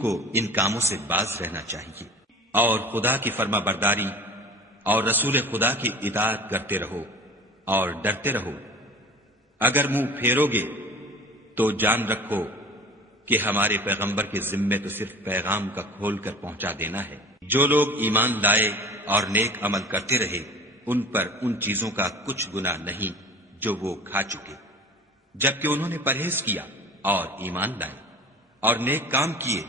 کو ان کاموں سے باز رہنا چاہیے اور خدا کی فرما برداری اور رسول خدا کی اطاعت کرتے رہو اور ڈرتے رہو۔ اگر منہ پھیرو گے تو جان رکھو کہ ہمارے پیغمبر کے ذمے تو صرف پیغام کا کھول کر پہنچا دینا ہے۔ جو لوگ ایمان لائے اور نیک عمل کرتے رہے ان پر ان چیزوں کا کچھ گناہ نہیں جو وہ کھا چکے، جبکہ انہوں نے پرہیز کیا اور ایمان لائے اور نیک کام کیے،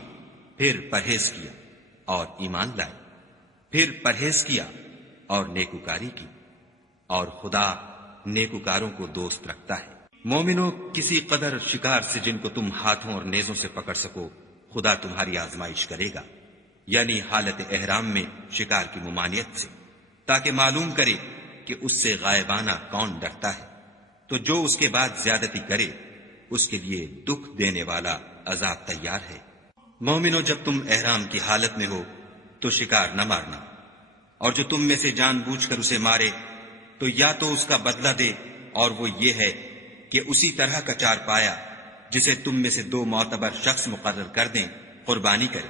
پھر پرہیز کیا اور ایمان لائے، پھر پرہیز کیا اور نیکوکاری کی، اور خدا نیکوکاروں کو دوست رکھتا ہے۔ مومنو، کسی قدر شکار سے جن کو تم ہاتھوں اور نیزوں سے پکڑ سکو خدا تمہاری آزمائش کرے گا، یعنی حالت احرام میں شکار کی ممانعت سے، تاکہ معلوم کرے کہ اس سے غائبانہ کون ڈرتا ہے، تو جو اس کے بعد زیادتی کرے اس کے لیے دکھ دینے والا عذاب تیار ہے۔ مومنو، جب تم احرام کی حالت میں ہو تو شکار نہ مارنا، اور جو تم میں سے جان بوجھ کر اسے مارے تو یا تو اس کا بدلہ دے، اور وہ یہ ہے کہ اسی طرح کا چار پایا جسے تم میں سے 2 معتبر شخص مقرر کر دیں قربانی کرے،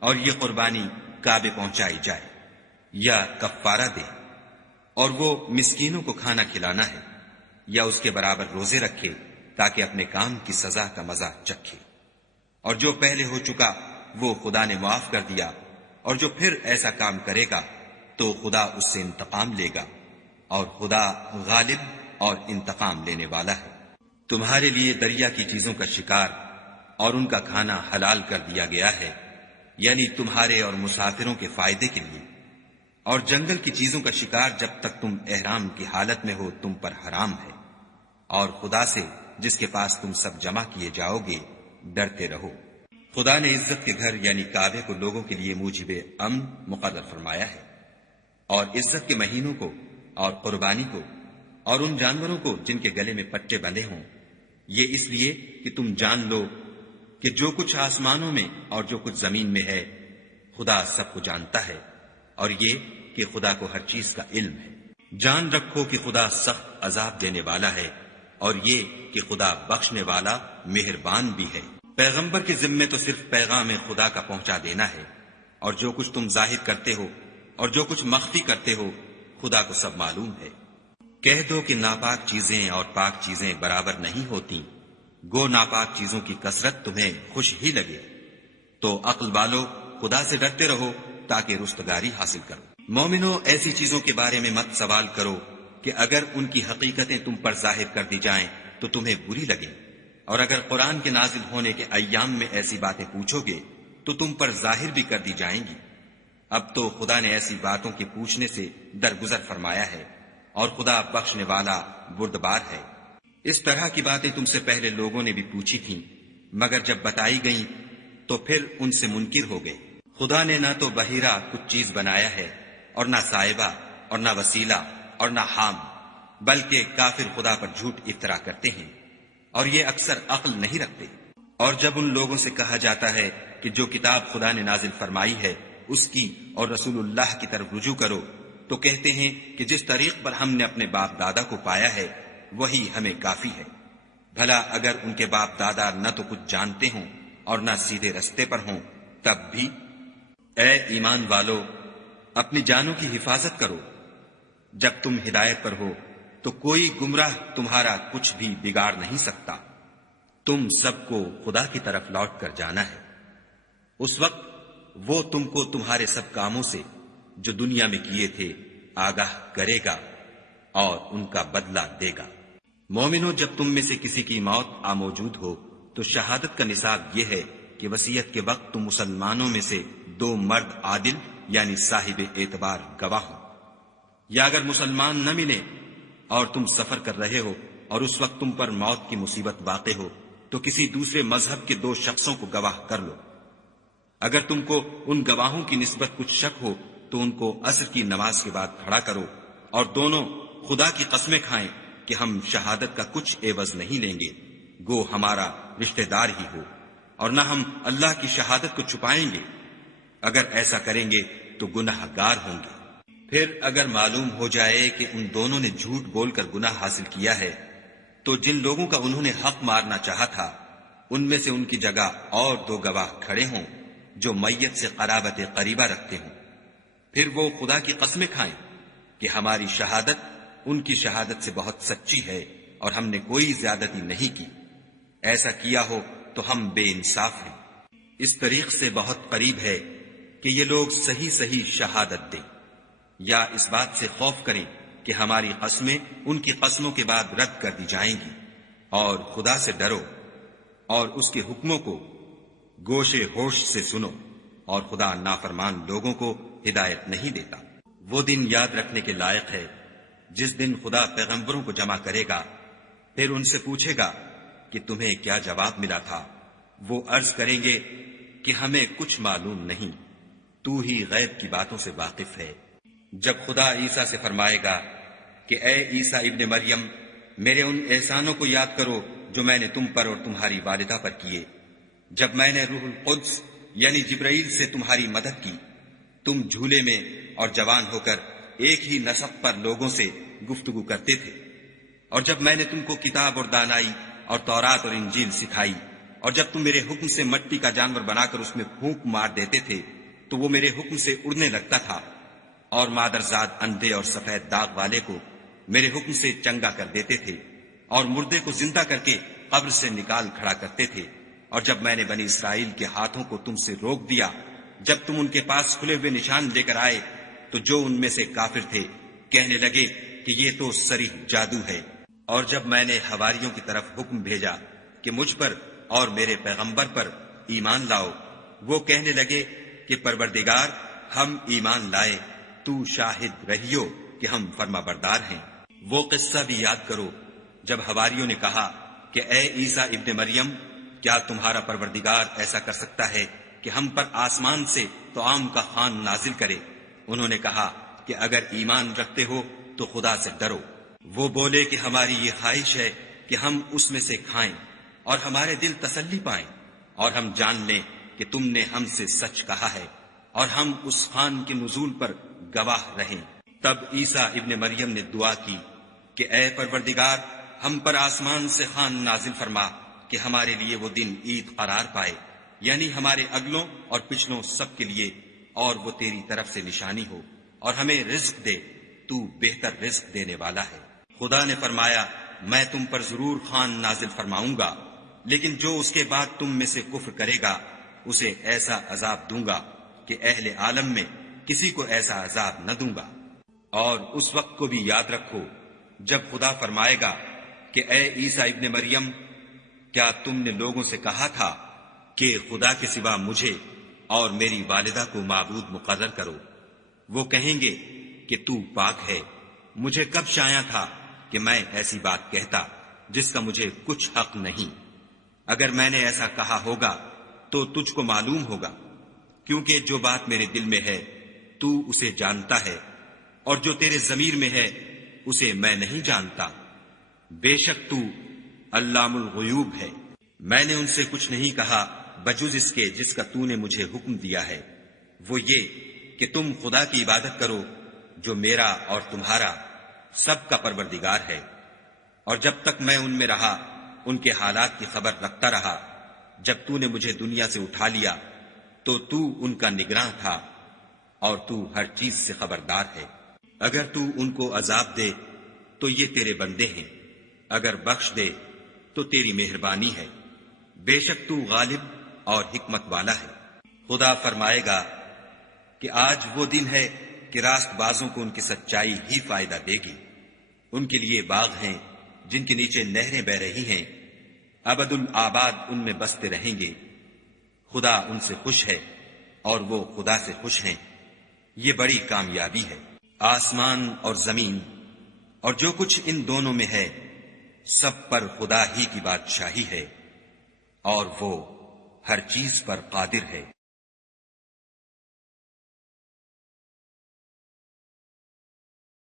اور یہ قربانی کعبے پہنچائی جائے، یا کفارہ دے، اور وہ مسکینوں کو کھانا کھلانا ہے، یا اس کے برابر روزے رکھے تاکہ اپنے کام کی سزا کا مزہ چکھے۔ اور جو پہلے ہو چکا وہ خدا نے معاف کر دیا، اور جو پھر ایسا کام کرے گا تو خدا اس سے انتقام لے گا، اور خدا غالب اور انتقام لینے والا ہے۔ تمہارے لیے دریا کی چیزوں کا شکار اور ان کا کھانا حلال کر دیا گیا ہے، یعنی تمہارے اور مسافروں کے فائدے کے لیے، اور جنگل کی چیزوں کا شکار جب تک تم احرام کی حالت میں ہو تم پر حرام ہے، اور خدا سے جس کے پاس تم سب جمع کیے جاؤ گے ڈرتے رہو۔ خدا نے عزت کے گھر یعنی کعبے کو لوگوں کے لیے موجب امن مقرر فرمایا ہے، اور عزت کے مہینوں کو اور قربانی کو اور ان جانوروں کو جن کے گلے میں پٹے بندھے ہوں، یہ اس لیے کہ تم جان لو کہ جو کچھ آسمانوں میں اور جو کچھ زمین میں ہے خدا سب کو جانتا ہے، اور یہ کہ خدا کو ہر چیز کا علم ہے۔ جان رکھو کہ خدا سخت عذاب دینے والا ہے، اور یہ کہ خدا بخشنے والا مہربان بھی ہے۔ پیغمبر کے ذمے تو صرف پیغام خدا کا پہنچا دینا ہے، اور جو کچھ تم ظاہر کرتے ہو اور جو کچھ مخفی کرتے ہو خدا کو سب معلوم ہے۔ کہہ دو کہ ناپاک چیزیں اور پاک چیزیں برابر نہیں ہوتی، گو ناپاک چیزوں کی کثرت تمہیں خوش ہی لگے، تو عقل والو خدا سے ڈرتے رہو تاکہ رستگاری حاصل کرو۔ مومنو، ایسی چیزوں کے بارے میں مت سوال کرو کہ اگر ان کی حقیقتیں تم پر ظاہر کر دی جائیں تو تمہیں بری لگیں، اور اگر قرآن کے نازل ہونے کے ایام میں ایسی باتیں پوچھو گے تو تم پر ظاہر بھی کر دی جائیں گی۔ اب تو خدا نے ایسی باتوں کے پوچھنے سے درگزر فرمایا ہے، اور خدا بخشنے والا بردبار ہے۔ اس طرح کی باتیں تم سے پہلے لوگوں نے بھی پوچھی تھیں، مگر جب بتائی گئیں تو پھر ان سے منکر ہو گئے۔ خدا نے نہ تو بحیرہ کچھ چیز بنایا ہے، اور نہ صاحبہ، اور نہ وسیلہ، اور نہ حام، بلکہ کافر خدا پر جھوٹ افطرا کرتے ہیں، اور یہ اکثر عقل نہیں رکھتے۔ اور جب ان لوگوں سے کہا جاتا ہے کہ جو کتاب خدا نے نازل فرمائی ہے اس کی اور رسول اللہ کی طرف رجوع کرو، تو کہتے ہیں کہ جس طریق پر ہم نے اپنے باپ دادا کو پایا ہے وہی ہمیں کافی ہے۔ بھلا اگر ان کے باپ دادا نہ تو کچھ جانتے ہوں اور نہ سیدھے رستے پر ہوں تب بھی؟ اے ایمان والو، اپنی جانوں کی حفاظت کرو۔ جب تم ہدایت پر ہو تو کوئی گمراہ تمہارا کچھ بھی بگاڑ نہیں سکتا۔ تم سب کو خدا کی طرف لوٹ کر جانا ہے، اس وقت وہ تم کو تمہارے سب کاموں سے جو دنیا میں کیے تھے آگاہ کرے گا اور ان کا بدلہ دے گا۔ مومنو، جب تم میں سے کسی کی موت آ موجود ہو تو شہادت کا نصاب یہ ہے کہ وصیت کے وقت تم مسلمانوں میں سے 2 مرد عادل یعنی صاحب اعتبار گواہ ہو، یا اگر مسلمان نہ ملے اور تم سفر کر رہے ہو اور اس وقت تم پر موت کی مصیبت واقع ہو تو کسی دوسرے مذہب کے 2 شخصوں کو گواہ کر لو۔ اگر تم کو ان گواہوں کی نسبت کچھ شک ہو تو ان کو عصر کی نماز کے بعد کھڑا کرو، اور دونوں خدا کی قسمیں کھائیں کہ ہم شہادت کا کچھ عوض نہیں لیں گے، گو ہمارا رشتہ دار ہی ہو، اور نہ ہم اللہ کی شہادت کو چھپائیں گے۔ اگر ایسا کریں گے تو گناہ گار ہوں گے۔ پھر اگر معلوم ہو جائے کہ ان دونوں نے جھوٹ بول کر گناہ حاصل کیا ہے تو جن لوگوں کا انہوں نے حق مارنا چاہا تھا ان میں سے ان کی جگہ اور 2 گواہ کھڑے ہوں جو میت سے قرابت قریبہ رکھتے ہوں، پھر وہ خدا کی قسمیں کھائیں کہ ہماری شہادت ان کی شہادت سے بہت سچی ہے اور ہم نے کوئی زیادتی نہیں کی، ایسا کیا ہو تو ہم بے انصاف ہیں۔ اس طریق سے بہت قریب ہے کہ یہ لوگ صحیح صحیح شہادت دیں، یا اس بات سے خوف کریں کہ ہماری قسمیں ان کی قسموں کے بعد رد کر دی جائیں گی، اور خدا سے ڈرو اور اس کے حکموں کو گوشے ہوش سے سنو، اور خدا نافرمان لوگوں کو ہدایت نہیں دیتا۔ وہ دن یاد رکھنے کے لائق ہے جس دن خدا پیغمبروں کو جمع کرے گا، پھر ان سے پوچھے گا کہ تمہیں کیا جواب ملا تھا۔ وہ عرض کریں گے کہ ہمیں کچھ معلوم نہیں، تو ہی غیب کی باتوں سے واقف ہے۔ جب خدا عیسیٰ سے فرمائے گا کہ اے عیسیٰ ابن مریم، میرے ان احسانوں کو یاد کرو جو میں نے تم پر اور تمہاری والدہ پر کیے، جب میں نے روح القدس یعنی جبرائیل سے تمہاری مدد کی، تم جھولے میں اور جوان ہو کر ایک ہی نسق پر لوگوں سے گفتگو کرتے تھے، اور جب میں نے تم کو کتاب اور دانائی اور تورات اور انجیل سکھائی، اور جب تم میرے حکم سے مٹی کا جانور بنا کر اس میں پھونک مار دیتے تھے تو وہ میرے حکم سے اڑنے لگتا تھا، اور مادرزاد اندھے اور سفید داغ والے کو میرے حکم سے چنگا کر دیتے تھے، اور مردے کو زندہ کر کے قبر سے نکال کھڑا کرتے تھے، اور جب میں نے بنی اسرائیل کے ہاتھوں کو تم سے روک دیا، جب تم ان کے پاس کھلے ہوئے نشان لے کر آئے، تو جو ان میں سے کافر تھے کہنے لگے کہ یہ تو صریح جادو ہے، اور جب میں نے حواریوں کی طرف حکم بھیجا کہ مجھ پر اور میرے پیغمبر پر ایمان لاؤ، وہ کہنے لگے کہ پروردگار ہم ایمان لائے، تو شاہد رہیو کہ ہم فرما بردار ہیں۔ وہ قصہ بھی یاد کرو جب حواریوں نے کہا کہ اے عیسیٰ ابن مریم، کیا تمہارا پروردگار ایسا کر سکتا ہے کہ ہم پر آسمان سے طعام کا خوان نازل کرے؟ انہوں نے کہا کہ اگر ایمان رکھتے ہو تو خدا سے ڈرو۔ وہ بولے کہ ہماری یہ خواہش ہے کہ ہم اس میں سے کھائیں اور ہمارے دل تسلی پائیں، اور ہم جان لیں کہ تم نے ہم سے سچ کہا ہے، اور ہم اس خوان کے نزول پر گواہ رہیں۔ تب عیسیٰ ابن مریم نے دعا کی کہ اے پروردگار، ہم پر آسمان سے خوان نازل فرما کہ ہمارے لیے وہ دن عید قرار پائے، یعنی ہمارے اگلوں اور پچھلوں سب کے لیے، اور وہ تیری طرف سے نشانی ہو، اور ہمیں رزق دے، تو بہتر رزق دینے والا ہے۔ خدا نے فرمایا میں تم پر ضرور خوان نازل فرماؤں گا، لیکن جو اس کے بعد تم میں سے کفر کرے گا اسے ایسا عذاب دوں گا کہ اہل عالم میں کسی کو ایسا عذاب نہ دوں گا۔ اور اس وقت کو بھی یاد رکھو جب خدا فرمائے گا کہ اے عیسیٰ ابن مریم، کیا تم نے لوگوں سے کہا تھا کہ خدا کے سوا مجھے اور میری والدہ کو معبود مقرر کرو؟ وہ کہیں گے کہ تو پاک ہے، مجھے کب شایع تھا کہ میں ایسی بات کہتا جس کا مجھے کچھ حق نہیں۔ اگر میں نے ایسا کہا ہوگا تو تجھ کو معلوم ہوگا، کیونکہ جو بات میرے دل میں ہے تو اسے جانتا ہے، اور جو تیرے ضمیر میں ہے اسے میں نہیں جانتا۔ بے شک تو علام الغیوب ہے۔ میں نے ان سے کچھ نہیں کہا بجز اس کے جس کا تو نے مجھے حکم دیا ہے، وہ یہ کہ تم خدا کی عبادت کرو جو میرا اور تمہارا سب کا پروردگار ہے۔ اور جب تک میں ان میں رہا ان کے حالات کی خبر رکھتا رہا، جب تو نے مجھے دنیا سے اٹھا لیا تو تو ان کا نگراں تھا، اور تو ہر چیز سے خبردار ہے۔ اگر تو ان کو عذاب دے تو یہ تیرے بندے ہیں، اگر بخش دے تو تیری مہربانی ہے، بے شک تو غالب اور حکمت والا ہے۔ خدا فرمائے گا کہ آج وہ دن ہے کہ راست بازوں کو ان کی سچائی ہی فائدہ دے گی۔ ان کے لیے باغ ہیں جن کے نیچے نہریں بہ رہی ہیں، ابد الآباد ان میں بستے رہیں گے۔ خدا ان سے خوش ہے اور وہ خدا سے خوش ہیں، یہ بڑی کامیابی ہے۔ آسمان اور زمین اور جو کچھ ان دونوں میں ہے سب پر خدا ہی کی بادشاہی ہے، اور وہ ہر چیز پر قادر ہے۔